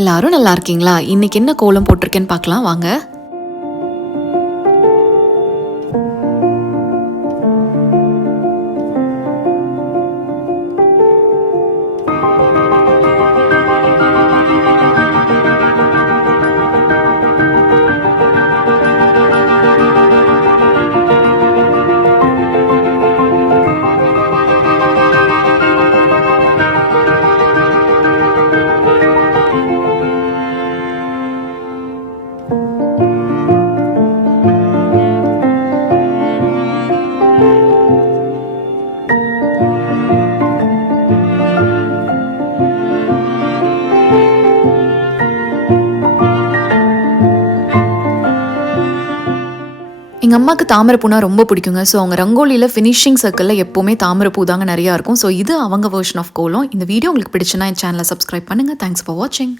எல்லாரும் நல்லா இருக்கீங்களா? இன்னைக்கு என்ன கோலம் போட்டிருக்கேன்னு பார்க்கலாம் வாங்க. எங்கள் அம்மாவுக்கு தாமரைப்பூனா ரொம்ப பிடிக்குங்க. ஸோ அவங்க ரங்கோலியில் ஃபினிஷிங் சர்க்கிளில் எப்போவுமே தாமரைப்பூ தாங்க நிறையா இருக்கும். ஸோ இது அவங்க வெர்ஷன் ஆஃப் கோலம். இந்த வீடியோ உங்களுக்கு பிடிச்சுன்னா என் சேனலை சப்ஸ்கிரைப் பண்ணுங்கள். தேங்க்ஸ் ஃபார் வாட்சிங்.